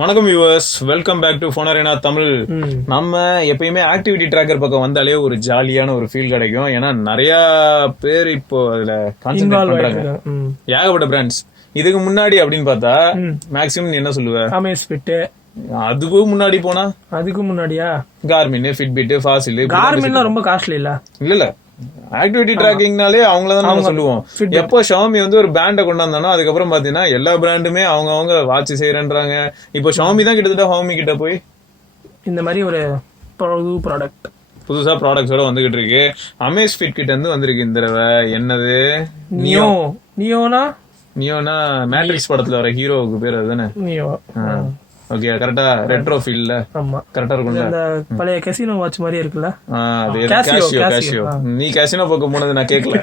வணக்கம் viewers, welcome back to Phone Arena Tamil. நம்ம எப்பயுமே ஆக்டிவிட்டி ட்ராக்கர் பக்கம் வந்தாலே ஒரு ஜாலியான ஒரு ஃபீல் கிடைக்கும். ஏன்னா நிறைய பேர் இப்போ அதுல கான்சென்ட்ரேட் பண்றாங்க. ஏகப்பட்ட பிராண்ட்ஸ். இதுக்கு முன்னாடி அப்படின்னு பார்த்தா மேக்ஸிமம் நீ என்ன சொல்லுவ? Amazfit. அதுக்கும் முன்னாடி போனா அதுக்கு முன்னாடியா கார்மின், ஃபிட்பிட், ஃபாசில். கார்மின்லாம் ரொம்ப காஸ்ட்லி இல்ல? இல்ல ஆக்டிவிட்டி டிராக்கிங்னாலே அவங்களதான் நம்ம சொல்லுவோம். எப்போ ஷாமி வந்து ஒரு பிராண்ட கொண்டாந்தானோ அதுக்கப்புறம் பாத்தீங்கன்னா எல்லா பிராண்டுமே அவங்க வாட்ச் செய்யறேன்றாங்க. இப்போ ஷாமி தான் கிட்டத்தட்ட ஹோமி கிட்ட போய் இந்த மாதிரி ஒரு புதுசா ப்ராடக்ட்ஸோட வந்துகிட்டு இருக்கு. அமேஸ்ஃபிட் கிட்ட இருந்து வந்திருக்கு இந்த தடவை. என்னது நியோனா மேட்ரிக்ஸ் படத்துல வர ஹீரோவுக்கு பேர் அதுதானே நியோ. ஓகே, கரெக்டா ரெட்ரோ ஃபீல்ல கரெக்டா இருக்கும். அந்த பழைய கேசினோ வாட்ச் மாதிரி இருக்குல்ல? காசியோ. நீ காசினோ பக்கம் போனது நான் கேக்கல.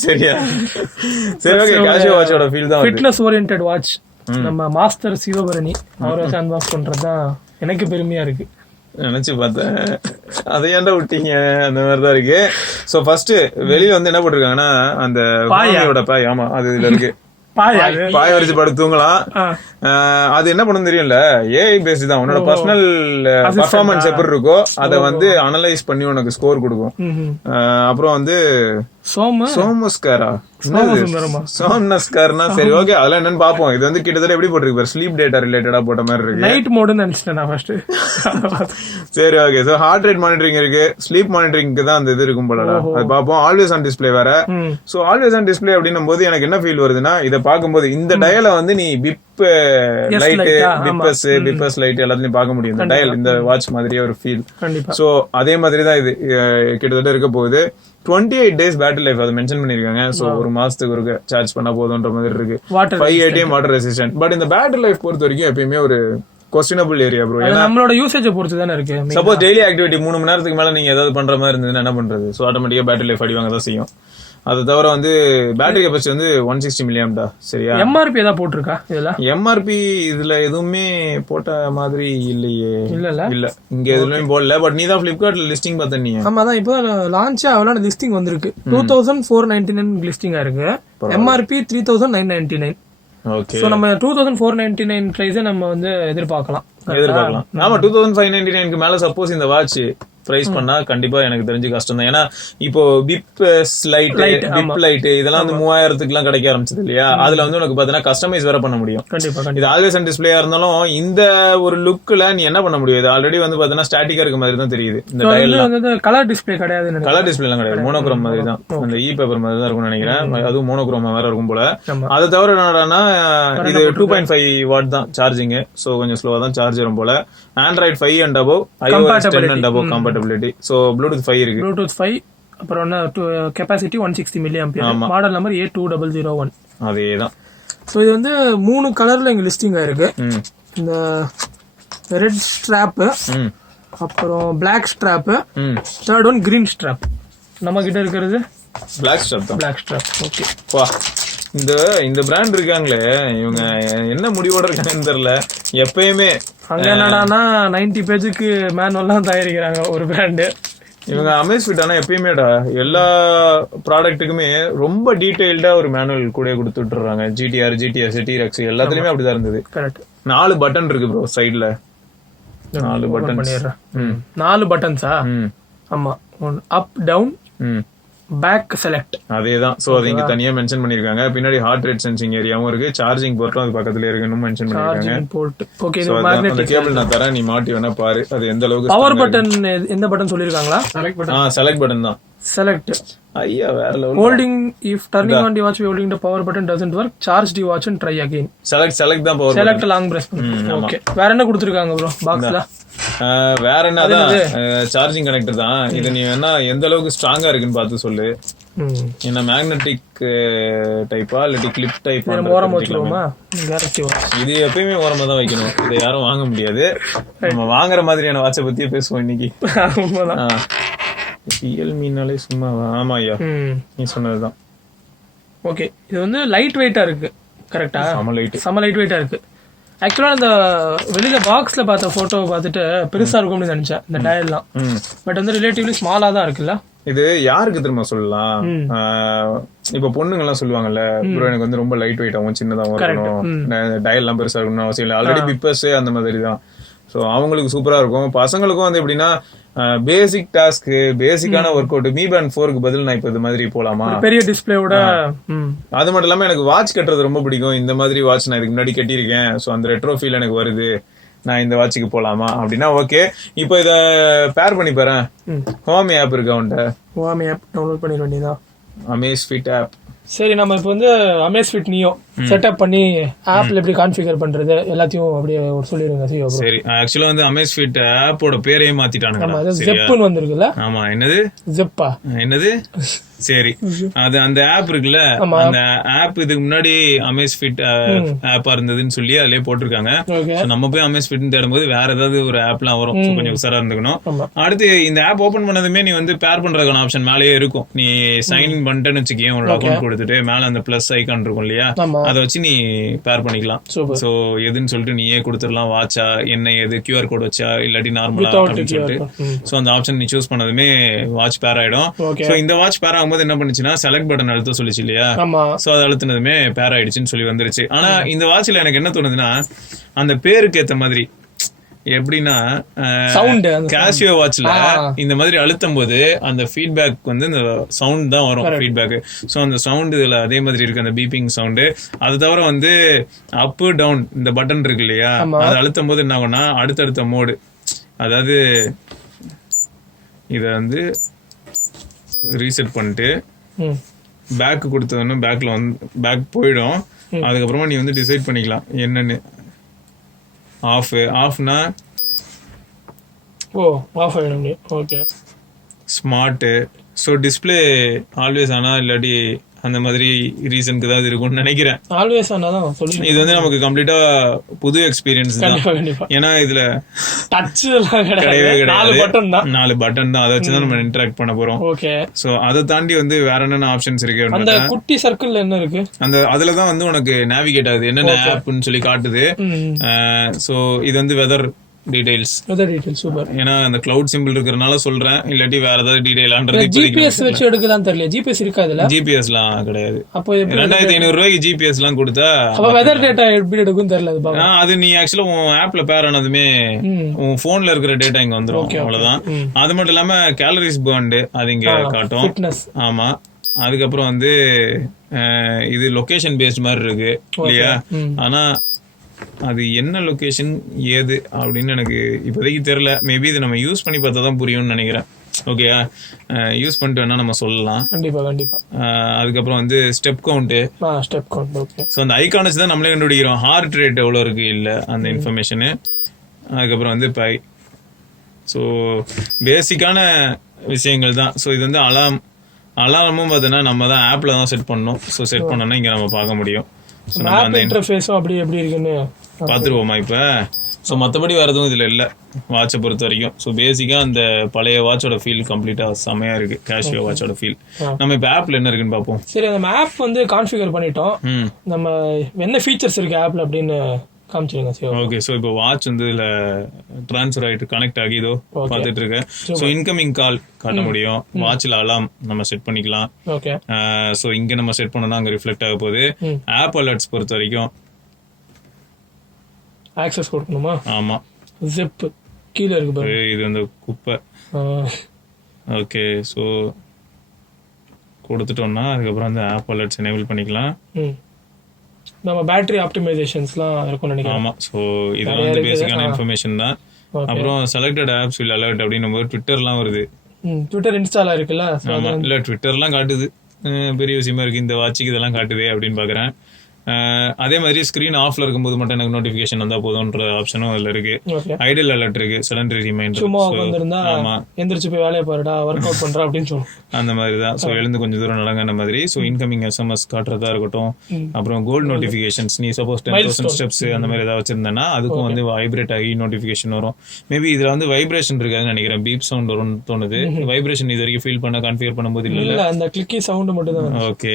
சரியா? சரி, ஓகே. காசியோ வாட்சோட ஃபீல் தான். Fitness oriented watch. நம்ம மாஸ்டர் சிவபரணி அவரை வச்சு அன்பாக்ஸ் பண்றதுதான் எனக்கு பெருமையா இருக்கு. நினைச்சு பார்த்தேன், அதை ஏன்டா விட்டீங்க? அந்த மாதிரிதான் இருக்கு. சோ ஃபர்ஸ்ட் வெளியில வந்து என்ன போட்டிருக்காங்கன்னா அந்த பாயோட பாய். ஆமா, அது இதுல இருக்கு. பாய வரிச்சு படுத்து தூங்கலாம். அது என்ன பண்ணும் தெரியும்ல, ஏஐ பேஸ்ட் தான். உன்னோட பர்சனல் பர்ஃபார்மன்ஸ் எப்படி இருக்கோ அதை வந்து அனலைஸ் பண்ணி உனக்கு ஸ்கோர் கொடுக்கும். அப்புறம் வந்து சோம்னஸ்கார்னா சரி, ஓகே, அதெல்லாம் என்னன்னு பாப்போம். இது வந்து கிட்டத்தட்ட எப்படி போட்டிருக்கு, ஸ்லீப் டேட்டா ரிலேட்டடா போட்ட மாதிரி இருக்கு. நைட் மோடுன்னு நினைச்சிட்டேன் நான் ஃபர்ஸ்ட். சரி, okay. So heart rate monitoring இருக்கு, ஸ்லீப் மானிட்டரிங்க்கு தான் அந்த இது இருக்கும் போல. அது பாப்போம். ஆல்வேஸ் ஆன் டிஸ்பிளே வேற. சோ ஆல்வேஸ் ஆன் டிஸ்பிளே அப்படின்னும் போது எனக்கு என்ன ஃபீல் வருதுன்னா, இதை பார்க்கும்போது இந்த டயலை வந்து நீ பிப் லைட், பிப்பஸ் லைட் எல்லாத்துலயும் பார்க்க முடியும். இந்த டயல் இந்த வாட்ச் மாதிரியே ஒரு ஃபீல். சோ அதே மாதிரி தான் இது கிட்டத்தட்ட இருக்க போகுது. 28 days பேட்டரி லைஃப் அதை மென்ஷன் பண்ணிருக்காங்க. சோ ஒரு மாசத்துக்கு ஒரு சார்ஜ் பண்ணா போதும்ன்ற மாதிரி இருக்கு. 5 ATM வாட்டர் ரெசிஸ்டன்ட். பட் இந்த பேட்டரி லைஃப் பொறுத்த வரைக்கும் எப்பயுமே ஒரு கொஸ்டினபிள் ஏரியா ப்ரோ. ஏன்னா நம்மளோட யூசேஜ் பொறுத்து தானே இருக்கு. சப்போஸ் டெய்லி ஆக்டிவிட்டி 3 மணி நேரத்துக்கு மேல நீங்க ஏதாவது பண்ற மாதிரி இருந்ததுன்னா என்ன பண்றது? சோ ஆட்டோமேட்டிக்கா பேட்டரி லைஃப் அடிவாங்க தான் செய்யும். அது தவிர வந்து பேட்டரி கெபாசிட்டி வந்து 160 mAh. சரியா? எம்ஆர்பி ஏதாவது போட்டிருக்கா இதுல? எம்ஆர்பி இதுல எதுவுமே போட்ட மாதிரி இல்லையே. இல்ல இங்க எதுலயும் போடல. பட் நீ தான் பிளிப்கார்ட்ல லிஸ்டிங் பார்த்த. நீ ஆமா தான் இப்போ லான்ச் ஆகலாம் லிஸ்டிங் வந்திருக்கு. 2499 லிஸ்டிங்கா இருக்கு. எம்ஆர்பி 3999. ஓகே. சோ நம்ம 2499 பிரைஸ் நம்ம வந்து எதிர்பார்க்கலாம். ஆமா, 2599க்கு மேல சப்போஸ் இந்த வாட்ச் பிரைஸ் பண்ணா கண்டிப்பா எனக்கு தெரிஞ்சு கஷ்டம் தான். ஏன்னா இப்போ பிப் லைட் இதெல்லாம் வந்து 3000க்கு எல்லாம் கிடைக்க ஆரம்பிச்சது இல்லையா? அதுல வந்து உனக்கு பாத்தீங்கன்னா கஸ்டமைஸ் வேற பண்ண முடியும். இது ஆல்வேஸ் ஆன் டிஸ்பிளேயா இருந்தாலும் இந்த ஒரு லுக்ல நீ என்ன பண்ண முடியும்? இது ஆல்ரெடி வந்து பாத்தீங்கன்னா ஸ்டாட்டிக்கா இருக்க மாதிரி தான் தெரியுது. இந்த டயல் கலர் டிஸ்பிளே கிடையாது. கலர் டிஸ்பிளே எல்லாம் கிடையாது. மோனோக்ரோம் மாதிரி தான். அந்த இ பேப்பர் மாதிரி தான் இருக்கும்னு நினைக்கிறேன். அதுவும் மோனோக்ரோமா வேற இருக்கும் போல. அதை தவிர என்னடானா இது 2.5 வாட் தான் சார்ஜிங். சோ கொஞ்சம் ஸ்லோவா தான் சார்ஜ் வரும் போல. Android 5 and above, iOS 10 and above compatibility. So Bluetooth 5 இருக்கு. Bluetooth 5, அப்புறம் capacity 160 mAh. Model number A2001. அதேதான். சோ இது வந்து 3 கலர்ல இங்க லிஸ்டிங் ஆயிருக்கு. இந்த ரெட் ஸ்ட்ராப், அப்புறம் black strap, third one green strap. நம்ம கிட்ட இருக்கிறது பிளாக் ஸ்ட்ராப் தான். Black strap. ஓகே. வா, இந்த பிராண்ட் இருக்காங்களே, இவங்க என்ன முடிவோட இருக்காங்கன்னு தெரியல. எப்பயுமே அங்க என்னடானா 90 பேஜுக்கு மேனுவல்லாம் தயாரிக்கிறாங்க ஒரு பிராண்டு. இவங்க அமேஸ்ஃபிட் ஆனா எப்பயுமேடா எல்லா ப்ராடக்ட்டுக்குமே ரொம்ப டீடைல்டா ஒரு மேனுவல் கூட கொடுத்துட்டுறாங்க. GTR, GTS, TRX எல்லாத்துலயுமே அப்படிதான் இருந்தது. கரெக்ட். 4 பட்டன் இருக்கு ப்ரோ சைடுல. 4 பட்டன் பண்ணிடுறேன். 4 பட்டன்ஸா? ஆமா. அப், டவுன், பேக் செலக்ட். அதேதான். சோ அது இங்க தனியா மென்ஷன் பண்ணிருக்காங்க. பின்னாடி ஹார்ட் ரேட் சென்சிங் ஏரியாவும் இருக்கு. சார்ஜிங் போர்ட்டும் அது பக்கத்துல இருக்குன்னு மென்ஷன் பண்ணிருக்காங்க. ஓகே. இது மேக்னெட்டிக் கேபிள் நான் தரேன், நீ மாட்டி வேணா பாரு அது எந்த அளவுக்கு. பவர் பட்டன் எந்த பட்டன் சொல்லிருக்காங்களா? செலக்ட் பட்டன் தான். செலக்ட். ஐயா வேற level. Holding, if turning on the watch by holding the power button doesn't work, charge the watch and try again. Select தான் power. Select long press. Okay. வேற என்ன கொடுத்திருக்காங்க bro பாக்ஸ்ல? வேற என்னதான் சார்ஜிங் கனெக்டர் தான். இது நீ வேணா எந்த அளவுக்கு ஸ்ட்ராங்கா இருக்குன்னு பார்த்து சொல்லு. என்ன மேக்னெட்டிக் டைப்பா இல்ல கிளிப் டைப்? ஓரமா வச்சிருவோமா? இது எப்பயுமே ஓரமா தான் வைக்கணும். இதை யாரும் வாங்க முடியாது. நம்ம வாங்குற மாதிரியான வாட்சை பத்தியே பேசுவோம் இன்னைக்கு. ரியல்மினாலே சும்மா. ஆமா ஐயா, நீ சொன்னதுதான். ஓகே. இது வந்து லைட் வெயிட்டா இருக்கு. கரெக்டா? சம லைட் வெயிட்டா இருக்கு. ஆக்சுவலா இந்த வெளியில பாக்ஸ்ல பார்த்த போட்டோ பார்த்துட்டு பெருசா இருக்கும்னு நினைச்சேன் இந்த டயல்லாம். பட் வந்து ரிலேட்டிவ்லி ஸ்மாலா தான் இருக்குல்ல? இது யாருக்கு திரும்ப சொல்லலாம், இப்ப பொண்ணுங்க எல்லாம் சொல்லுவாங்கல்ல, ப்ரோ எனக்கு வந்து ரொம்ப லைட் வெயிட்டாவும் சின்னதாவும் இருக்கணும், டயல் எல்லாம் பெருசா இருக்கணும் அவசியம் இல்லை, ஆல்ரெடி பிப்பர்ஸ் அந்த மாதிரி தான். சோ அவங்களுக்கு சூப்பரா இருக்கும். பசங்களுக்கும் வந்து எப்படின்னா பேசிக் டாஸ்க், பேசிக்கான ஒர்க் அவுட், Mi Band 4க்கு பதில் நான் இப்ப இது மாதிரி போலாமா, பெரிய டிஸ்பிளேவோட. அது மட்டும் இல்லாம எனக்கு வாட்ச் கட்டுறது ரொம்ப பிடிக்கும். இந்த மாதிரி வாட்ச் நான் இதுக்கு முன்னாடி கட்டியிருக்கேன், சோ அந்த ரெட்ரோ ஃபீல் எனக்கு வருது, நான் இந்த வாட்சுக்கு போலாமா அப்படின்னா ஓகே. இப்போ இத பேர் பண்ணி பாறேன். ஹோமி ஆப் இருக்கு அவன்கிட்ட, ஹோமி ஆப் டவுன்லோட் பண்ணிட வேண்டியதான். Amazfit app. சரி, நம்ம இப்போ வந்து Amazfit Neo செட்டப் பண்ணி ஆப்ல எப்படி கான்ஃபிகர் பண்றது எல்லாத்தையும் அப்படியே ஒரு சொல்லிடுங்க. சரி, ஆக்சுவலா வந்து Amazfit ஆப்போட பேரையே மாத்திட்டானுங்க. ஜெப்னு வந்திருக்குல்ல. ஆமா, என்னது ஜெப்பா, என்னது, சரி அது அந்த ஆப் இருக்குல்ல, அந்த ஆப் இதுக்கு முன்னாடி Amazfit ஆப்பா இருந்ததுன்னு சொல்லி அதுலயே போட்டிருக்காங்க. நம்ம போய் Amazfit தேடும்போது வேற ஏதாவது ஒரு ஆப்லாம் வரும், கொஞ்சம் உஷாரா இருந்துக்கணும். அடுத்து இந்த ஆப் ஓபன் பண்ணதுமே நீ வந்து பேர் பண்றதுக்கான ஆப்ஷன் மேலேயே இருக்கும். நீ சைன் இன் பண்ணிட்டேன்னு வச்சுக்கேன், உன்னோட அக்கௌண்ட் கொடுத்துட்டு மேல அந்த பிளஸ் ஐகான் இருக்கும் இல்லையா, அதை வச்சு நீ பேர் பண்ணிக்கலாம். சோ எதுன்னு சொல்லிட்டு நீயே கொடுத்துடலாம், வாட்சா என்ன ஏது, QR கோட் வச்சா இல்லாட்டி நார்மலா அப்படின்னு சொல்லிட்டு. சோ அந்த ஆப்ஷன் நீ சூஸ் பண்ணதுமே வாட்ச் பேர் ஆயிடும். சோ இந்த வாட்ச் பேர் ஆகும்போது என்ன பண்ணுச்சுன்னா செலக்ட் பட்டன் அழுத்த சொல்லிச்சு இல்லையா, சோ அதை அழுத்தினதுமே பேர் ஆயிடுச்சுன்னு சொல்லி வந்துருச்சு. ஆனா இந்த வாட்ச்ல எனக்கு என்ன தோணுதுன்னா, அந்த பேருக்கு ஏத்த மாதிரி எப்படின்னா கேசியோ வாட்ச்ல இந்த மாதிரி அழுத்தும் போது அந்த ஃபீட்பேக் வந்து இந்த சவுண்ட் தான் வரும், ஃபீட்பேக். சோ அந்த சவுண்ட் இதுல அதே மாதிரி இருக்கு, அந்த பீப்பிங் சவுண்ட். அது தவிர வந்து அப் டவுன் இந்த பட்டன் இருக்கு இல்லையா, அதை அழுத்தும் போது என்ன ஆகும்னா அடுத்தடுத்த மோடு, அதாவது இத வந்து ரீசெட் பண்ணிட்டு பேக் கொடுத்ததுன்னு பேக்ல வந்து பேக் போயிடும். அதுக்கப்புறமா நீ வந்து டிசைட் பண்ணிக்கலாம் என்னன்னு. ஆஃப்னா ஆஃப் ஆயிடும். Okay, smart. So display always ஆனா இல்லாட்டி அந்த மாதிரி ரீசனுக்கு தான் இருக்கும்னு நினைக்கிறேன். ஆல்வேஸ் ஆனா தான் சொல்லி இது வந்து நமக்கு கம்ப்ளீட்டா புது எக்ஸ்பீரியன்ஸ் தான். ஏன்னா இதுல டச் கிடையவே கிடையாது, 4 பட்டன் தான், அதை வச்சுதான் நம்ம இன்டராக்ட் பண்ண போறோம். ஓகே. சோ அதை தாண்டி வந்து வேற என்னென்ன ஆப்ஷன்ஸ் இருக்கு, அந்த குட்டி சர்க்கிள்ல என்ன இருக்கு, அந்த அதுலதான் வந்து உனக்கு நேவிகேட் ஆகுது, என்னென்ன ஆப்னு சொல்லி காட்டுது. சோ இது வந்து வெதர் டீடைல்ஸ், சூப்பர். ஏன்னா அந்த கிளவுட் சிம்பிள் இருக்கறனால சொல்றேன், இல்லாட்டி வேற ஏதாவது டீடைல் ஜிபிஎஸ் வச்சு எடுக்கதான் தெரியல. ஜிபிஎஸ் இருக்கா இதுல? ஜிபிஎஸ்லாம் கிடையாது. அப்போ 2500 ரூபாய்க்கு ஜிபிஎஸ் எல்லாம் கொடுத்தா அப்ப வெதர் டேட்டா எப்படி எடுக்கும் தெரியல. அது நீ ஆக்சுவலா உன் ஆப்ல பேர் ஆனதுமே உன் போன்ல இருக்கிற டேட்டா இங்க வந்துரும், அவ்வளவுதான். அது மட்டும் இல்லாம கேலரிஸ் பர்ன்டு அது இங்க காட்டும். ஆமா, அதுக்கப்புறம் வந்து இது லொகேஷன் பேஸ்ட் மாதிரி இருக்கு இல்லையா, ஆனா அது என்ன லொகேஷன் ஏது அப்படின்னு எனக்கு இப்போதைக்கு தெரியல. மேபி இது நம்ம யூஸ் பண்ணி பார்த்தா தான் புரியும்னு நினைக்கிறேன். ஓகே, யூஸ் பண்ணிட்டு வேணா நம்ம சொல்லலாம். கண்டிப்பா கண்டிப்பா. அதுக்கப்புறம் வந்து ஸ்டெப் கவுண்ட். ஓகே. ஸோ அந்த ஐகான் வச்சு தான் நம்மளே கண்டுபிடிக்கிறோம் ஹார்ட் ரேட் எவ்வளோ இருக்கு இல்லை அந்த இன்ஃபர்மேஷனு. அதுக்கப்புறம் வந்து ஸோ பேசிக்கான விஷயங்கள் தான். ஸோ இது வந்து அலாரமும் பார்த்தீங்கன்னா நம்ம தான் ஆப்ல தான் செட் பண்ணணும். ஸோ செட் பண்ணோம்னா இங்கே நம்ம பார்க்க முடியும். பாத்துருவோமா இப்ப. சோ மத்தபடி வேற எதுவும் இதுல இல்ல வாட்சை பொறுத்த வரைக்கும். சோ பேசிக்கா அந்த பழைய வாட்சோட ஃபீல் கம்ப்ளீட்டா செமையா இருக்கு, கேஷியோ வாட்சோட ஃபீல். நம்ம இப்ப ஆப்ல என்ன இருக்குன்னு பாப்போம். சரி, நம்ம ஆப் வந்து கான்ஃபிகர் பண்ணிட்டோம். நம்ம என்ன ஃபீச்சர்ஸ் இருக்கு ஆப்ல அப்படின்னு காமிச்சிருங்க. ஓகே, சோ இப்போ வாட்ச் வந்து இதுல ட்ரான்ஸ்ஃபர் ஆயிட்டு கனெக்ட் ஆகி இதோ பாத்துட்டு இருக்கேன். சோ இன்கமிங் கால் காட்ட முடியும், வாட்ச்ல அலாம் நம்ம செட் பண்ணிக்கலாம். ஓகே. சோ இங்க நம்ம செட் பண்ணோம்னா அங்க ரிஃப்ளெக்ட் ஆக போகுது. ஆப் அலர்ட்ஸ் பொறுத்த வரைக்கும் ஆக்சஸ் கொடுக்கணுமா? ஆமா, ஜிப் கீழ இருக்கு பாரு, இது வந்து குப்பை. ஓகே, சோ கொடுத்துட்டோம்னா அதுக்கப்புறம் அந்த ஆப் அலர்ட்ஸ் எனேபிள் பண்ணிக்கலாம். நம்ம பேட்டரி ஆப்டிமைசேஷன்ஸ்லாம் இருக்கும்னு நினைக்கிறேன். ஆமா, சோ இதெல்லாம் வந்து பேசிக்கான இன்ஃபர்மேஷன் தான். அப்புறம் செலக்டட் ஆப்ஸ் வில் அலர்ட் அப்படின்னும் போது ட்விட்டர்லாம் வருது. ட்விட்டர் இன்ஸ்டால் இருக்குல்ல, இல்ல ட்விட்டர்லாம் காட்டுது, பெரிய விஷயமா இருக்கு இந்த வாட்சுக்கு இதெல்லாம் காட்டுது அப்படின்னு பாக்குறேன். அதே மாதிரி ஸ்கிரீன் ஆஃப்ல இருக்கும்போது மட்டும் எனக்கு நோட்டிபிகேஷன் வந்தா போதும்ன்ற ஆப்ஷனும் அதுல இருக்கு. ஐடியல் அலர்ட் இருக்கு, செடன்டரி ரிமைண்டர். சும்மா உட்கார்ந்திருந்தா எந்திரச்சு போய் வேலைய பாருடா, வொர்க் அவுட் பண்றா அப்படின்னு சொல்லும். அந்த மாதிரி தான். சோ எழுந்து கொஞ்சம் தூரம் நடங்கன மாதிரி. சோ இன்கமிங் SMS காட்டுறதா இருக்கட்டும். அப்புறம் கோல்ட் நோட்டிபிகேஷன்ஸ், நீ சப்போஸ் 10,000 ஸ்டெப்ஸ் அந்த மாதிரி ஏதாவது வச்சிருந்தேன்னா அதுக்கும் வந்து வைப்ரேட் ஆகி நோட்டிபிகேஷன் வரும். மேபி இதுல வந்து வைப்ரேஷன் இருக்காதுன்னு நினைக்கிறேன், பீப் சவுண்ட் வரும்னு தோணுது. வைப்ரேஷன் இது வரைக்கும் ஃபீல் பண்ண கான்ஃபிகர் பண்ணும்போது இல்ல, அந்த கிளிக்கி சவுண்ட் மட்டும் தான். ஓகே.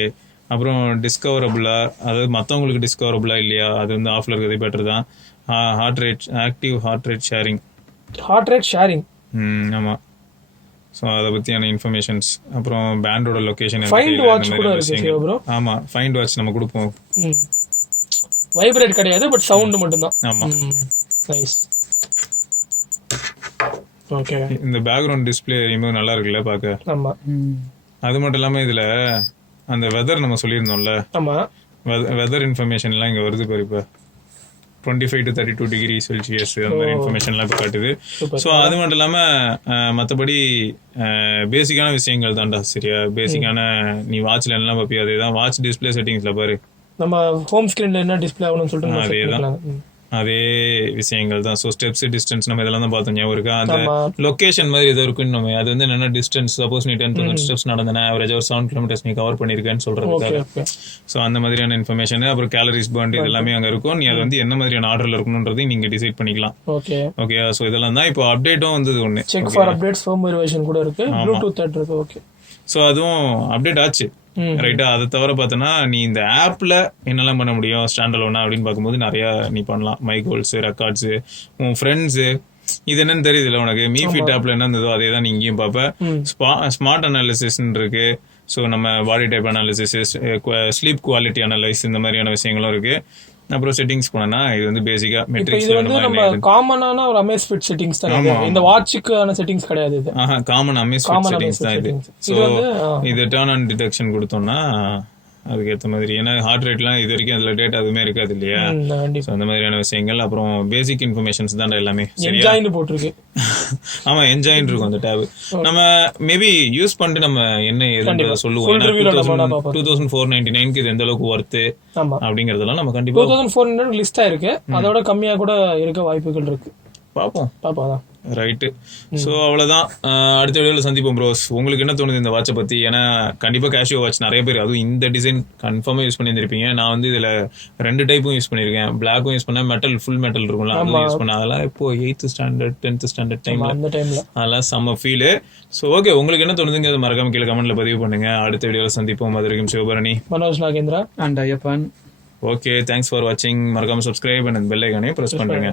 அப்புறம் டிஸ்கவரபிளா, அதாவது மற்றவங்களுக்கு டிஸ்கவரபிளா இல்லையா, அது வந்து ஆஃப்ல இருக்கிறதே பெட்டர் தான். Heart rate, active heart rate sharing. ஆமா. ஸோ அதை பத்தியான இன்ஃபர்மேஷன்ஸ், அப்புறம் பேண்டோட லொகேஷன், ஃபைண்ட் வாட்ச் கூட இருக்கு ப்ரோ. ஆமா, ஃபைண்ட் வாட்ச் நம்ம கொடுப்போம். வைப்ரேட் கிடையாது, பட் சவுண்ட் மட்டும் தான். ஆமா, நைஸ். ஓகே, இந்த பேக்ரவுண்ட் டிஸ்ப்ளே ரிமூவ் நல்லா இருக்குல்ல பாக்க. ஆமா, அது மட்டும் இல்லாம இதுல அந்த வெதர் நம்ம சொல்லியிருந்தோம்ல, ஆமா, வெதர் இன்ஃபர்மேஷன் எல்லாம் இங்க வருது பாரு. இப்ப 25 to 32 டிகிரி செல்சியஸ் அந்த மாதிரி இன்ஃபர்மேஷன்லாம் இப்போ காட்டுது. ஸோ அது மட்டும் இல்லாம மற்றபடி பேசிக்கான விஷயங்கள் தான்டா. சரியா, பேசிக்கான நீ வாட்ச்ல எல்லாம் பார்ப்பியா, அதே தான் வாட்ச் டிஸ்பிளே செட்டிங்ஸ்ல பாரு. நம்ம ஹோம் ஸ்கிரீன்ல என்ன டிஸ்ப்ளே ஆகணும்னு சொல்லிட்டு அதே தான், அதே விஷயங்கள் தான். ஸோ ஸ்டெப்ஸ், டிஸ்டன்ஸ் நம்ம இதெல்லாம் தான் பார்த்தோம், ஞாபகம் இருக்கா? அந்த லொகேஷன் மாதிரி ஏதோ இருக்குன்னு நம்ம, அது வந்து என்னென்ன டிஸ்டன்ஸ், சப்போஸ் நீ 10,000 ஸ்டெப்ஸ் நடந்தனா ஆவரேஜா ஒரு 7 கிலோமீட்டர்ஸ் நீ கவர் பண்ணிருக்கேன்னு சொல்றதுக்காக. ஸோ அந்த மாதிரியான இன்ஃபர்மேஷன், அப்புறம் கேலரிஸ் பர்ன், இது எல்லாமே அங்க இருக்கும். நீ அது வந்து என்ன மாதிரியான ஆர்டர்ல இருக்கணும்ன்றதையும் நீங்க டிசைட் பண்ணிக்கலாம். Okay, okay. ஸோ இதெல்லாம் தான். இப்போ அப்டேட்டும் வந்தது ஒன்று, check for updates firmware version கூட இருக்கு, ப்ளூடூத் இருக்கு. ஓகே, ஸோ அதுவும் அப்டேட் ஆச்சு. ரைட்டா. அதை தவிர பார்த்தோன்னா நீ இந்த ஆப்ல என்னெல்லாம் பண்ண முடியும் ஸ்டாண்ட் அலோனா அப்படின்னு பார்க்கும்போது நிறைய நீ பண்ணலாம். மை கோல்ஸ், ரெக்கார்ட்ஸ், உன் ஃப்ரெண்ட்ஸு, இது என்னன்னு தெரியுதுல்ல உனக்கு. மீஃபிட் ஆப்ல என்ன இருந்ததோ அதே தான் நீ இங்கேயும் பார்ப்ப. ஸ்மார்ட் அனாலிசிஸ் இருக்கு. ஸோ நம்ம body type analysis, sleep quality analyse, இந்த மாதிரியான விஷயங்களும் இருக்கு. அப்புறம் செட்டிங்ஸ் போனா இது வந்து பேசிக்கா மெட்ரிக்ஸ். இது வந்து நம்ம காமனான ஒரு Amazfit செட்டிங்ஸ் தான். இந்த வாட்சுக்கான செட்டிங்ஸ் கிடையாது இது. காமன் Amazfit செட்டிங்ஸ் தான் இது. ஸோ இது டர்ன் ஆன் டிடெக்ஷன் கொடுத்தோம்னா அதுக்கு ஏற்ற மாதிரி, ஏன்னா ஹார்ட் ரேட்லாம் இது வரைக்கும் அதுல டேட்டா எதுவுமே இருக்காது இல்லையா. அந்த மாதிரியான விஷயங்கள், அப்புறம் பேசிக் இன்ஃபர்மேஷன்ஸ் தான் எல்லாமே. என்ஜாய்னு போட்டிருக்கு. ஆமா, என்ஜாய்னு இருக்கும் அந்த டேப். நம்ம மேபி யூஸ் பண்ணிட்டு நம்ம என்ன ஏதுன்னு சொல்லுவோம். 2499 இது எந்த அளவுக்கு ஒர்த்து அப்படிங்கறதெல்லாம் நம்ம கண்டிப்பா 2400 லிஸ்ட் ஆயிருக்கு. அதோட கம்மியா கூட இருக்க வாய்ப்புகள் இருக்கு. பாப்போம். ரைட்டு. ஸோ அவ்வளோதான். அடுத்த வீடியோவில் சந்திப்போம் ப்ரோஸ். உங்களுக்கு என்ன தோணுது இந்த வாட்சை பற்றி? ஏன்னா கண்டிப்பாக கேஷியோ வாட்ச் நிறைய பேர், அதுவும் இந்த டிசைன் கன்ஃபார்மாக யூஸ் பண்ணியிருந்திருப்பீங்க. நான் வந்து இதில் 2 டைப்பும் யூஸ் பண்ணியிருக்கேன். பிளாக்கும் யூஸ் பண்ணேன், மெட்டல், ஃபுல் மெட்டல் இருக்கும்ல, அதெல்லாம் யூஸ் பண்ணேன். அதெல்லாம் இப்போ 8th ஸ்டாண்டர்ட் 10th ஸ்டாண்டர்ட் டைமில் அதெல்லாம் செம்ம ஃபீலு. ஸோ ஓகே, உங்களுக்கு என்ன தோணுதுங்கிறது மறக்காம கீழே கமெண்ட்ல பதிவு பண்ணுங்க. அடுத்த வீடியோவில் சந்திப்போம். அது வரைக்கும் Sivabharani, Manoj Nagendra and Ayyappan. Okay, thanks for வாட்சிங். மறக்காம சப்ஸ்கிரைப் அண்ட் பெல் ஐகானையும் ப்ரெஸ் பண்ணுங்க.